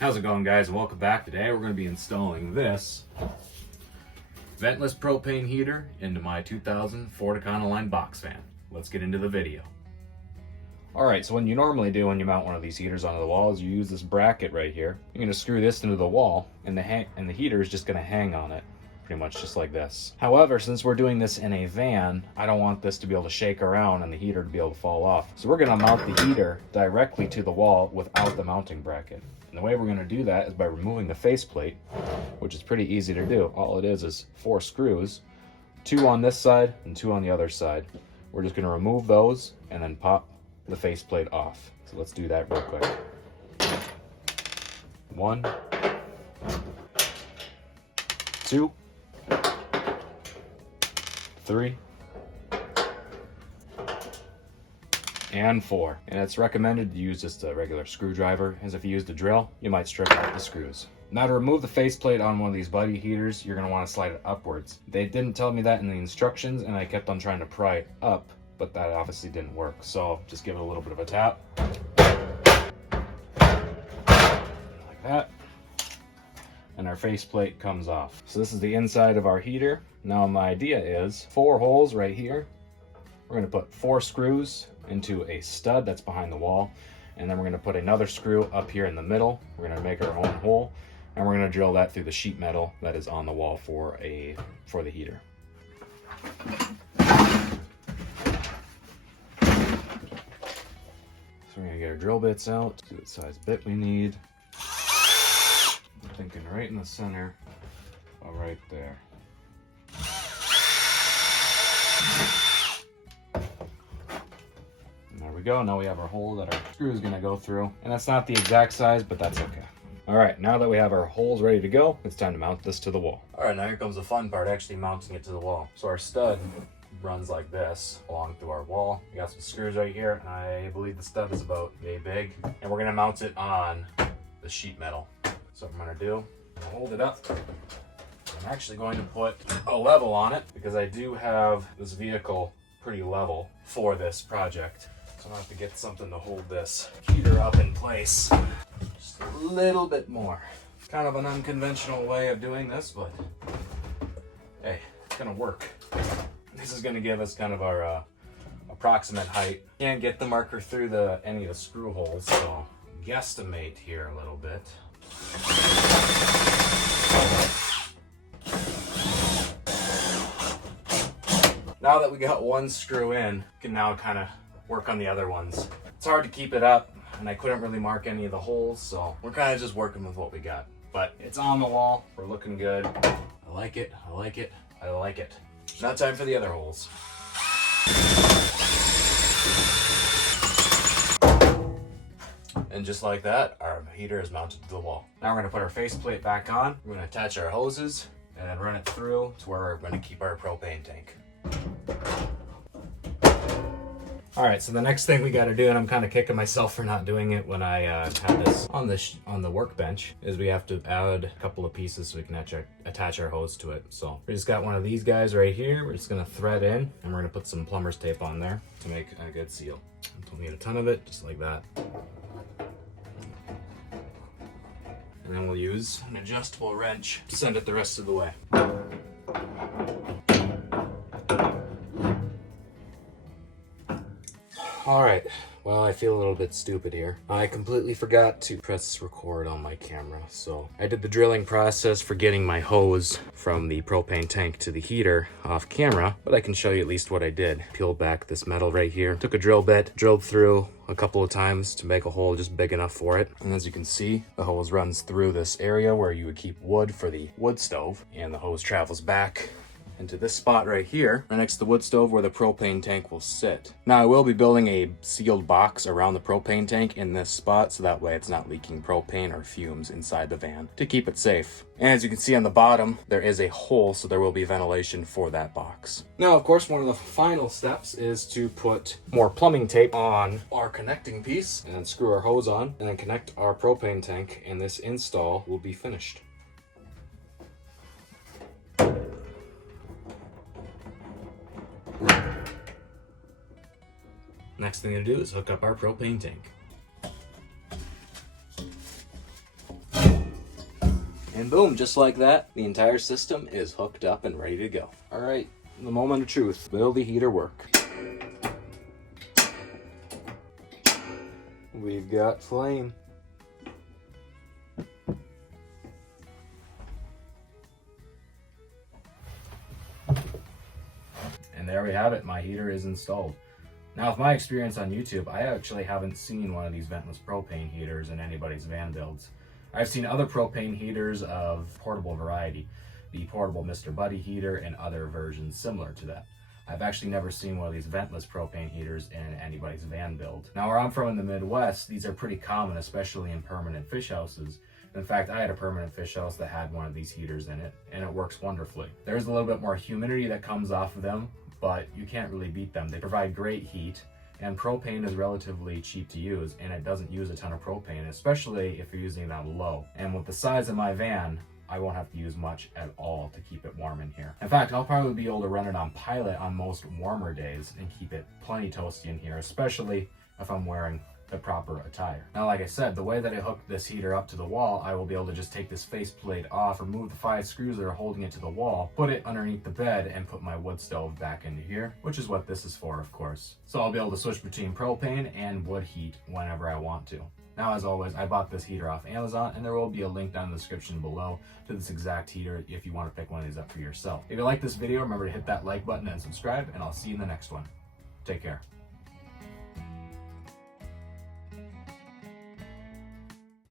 How's it going, guys, and welcome back. Today we're going to be installing this ventless propane heater into my 2000 Ford Econoline box fan. Let's get into the video. Alright, so what you normally do when you mount one of these heaters onto the wall is you use this bracket right here. You're going to screw this into the wall, and the heater is just going to hang on it, pretty much just like this. However, since we're doing this in a van, I don't want this to be able to shake around and the heater to be able to fall off. So we're going to mount the heater directly to the wall without the mounting bracket. And the way we're going to do that is by removing the faceplate, which is pretty easy to do. All it is 4 screws, 2 on this side and 2 on the other side. We're just going to remove those and then pop the faceplate off. So let's do that real quick. 1, 2, 3, and 4. And it's recommended to use just a regular screwdriver, as if you used a drill, you might strip out the screws. Now, to remove the faceplate on one of these buddy heaters, you're going to want to slide it upwards. They didn't tell me that in the instructions, and I kept on trying to pry it up, but that obviously didn't work. So just give it a little bit of a tap. Like that. And our faceplate comes off. So this is the inside of our heater. Now my idea is 4 holes right here. We're going to put 4 screws into a stud that's behind the wall, and then we're going to put another screw up here in the middle. We're going to make our own hole, and we're going to drill that through the sheet metal that is on the wall for the heater. So we're going to get our drill bits out, see what size bit we need. I'm thinking right in the center, about right there. There we go. Now we have our hole that our screw is going to go through, and that's not the exact size, but that's okay. All right, now that we have our holes ready to go, it's time to mount this to the wall. All right, now here comes the fun part, actually mounting it to the wall. So our stud runs like this along through our wall. We got some screws right here, and I believe the stud is about yay big, and we're going to mount it on the sheet metal. So what I'm going to do, I'm going to hold it up. I'm actually going to put a level on it because I do have this vehicle pretty level for this project. So I'm going to have to get something to hold this heater up in place. Just a little bit more. Kind of an unconventional way of doing this, but hey, it's going to work. This is going to give us kind of our approximate height. Can't get the marker through any of the screw holes, so guesstimate here a little bit. Now that we got one screw in, we can now kind of work on the other ones. It's hard to keep it up, and I couldn't really mark any of the holes, so we're kind of just working with what we got. But it's on the wall, we're looking good. I like it, I like it, I like it. Now time for the other holes. And just like that, our heater is mounted to the wall. Now we're going to put our faceplate back on. We're going to attach our hoses and then run it through to where we're going to keep our propane tank. All right, so the next thing we got to do, and I'm kind of kicking myself for not doing it when I had this on the workbench, is we have to add a couple of pieces so we can attach our hose to it. So we just got one of these guys right here. We're just going to thread in, and we're going to put some plumber's tape on there to make a good seal. Don't need a ton of it, just like that. And then we'll use an adjustable wrench to send it the rest of the way. All right, well, I feel a little bit stupid here. I completely forgot to press record on my camera. So I did the drilling process for getting my hose from the propane tank to the heater off camera, but I can show you at least what I did. Peeled back this metal right here, took a drill bit, drilled through a couple of times to make a hole just big enough for it. And as you can see, the hose runs through this area where you would keep wood for the wood stove, and the hose travels back into this spot right here, right next to the wood stove where the propane tank will sit. Now I will be building a sealed box around the propane tank in this spot, so that way it's not leaking propane or fumes inside the van to keep it safe. And as you can see on the bottom, there is a hole, so there will be ventilation for that box. Now, of course, one of the final steps is to put more plumbing tape on our connecting piece and then screw our hose on and then connect our propane tank, and this install will be finished. Next thing to do is hook up our propane tank. And boom, just like that, the entire system is hooked up and ready to go. All right, the moment of truth. Will the heater work? We've got flame. And there we have it, my heater is installed. Now, with my experience on YouTube, I actually haven't seen one of these ventless propane heaters in anybody's van builds. I've seen other propane heaters of portable variety, the portable Mr. Buddy heater and other versions similar to that. I've actually never seen one of these ventless propane heaters in anybody's van build. Now, where I'm from in the Midwest, these are pretty common, especially in permanent fish houses. In fact, I had a permanent fish house that had one of these heaters in it, and it works wonderfully. There's a little bit more humidity that comes off of them, but you can't really beat them. They provide great heat, and propane is relatively cheap to use, and it doesn't use a ton of propane, especially if you're using it on low. And with the size of my van, I won't have to use much at all to keep it warm in here. In fact, I'll probably be able to run it on pilot on most warmer days and keep it plenty toasty in here, especially if I'm wearing the proper attire. Now, like I said, the way that I hooked this heater up to the wall, I will be able to just take this faceplate off, remove the 5 screws that are holding it to the wall, put it underneath the bed, and put my wood stove back into here, which is what this is for, of course. So I'll be able to switch between propane and wood heat whenever I want to. Now, as always, I bought this heater off Amazon, and there will be a link down in the description below to this exact heater if you want to pick one of these up for yourself. If you like this video, remember to hit that like button and subscribe, and I'll see you in the next one. Take care.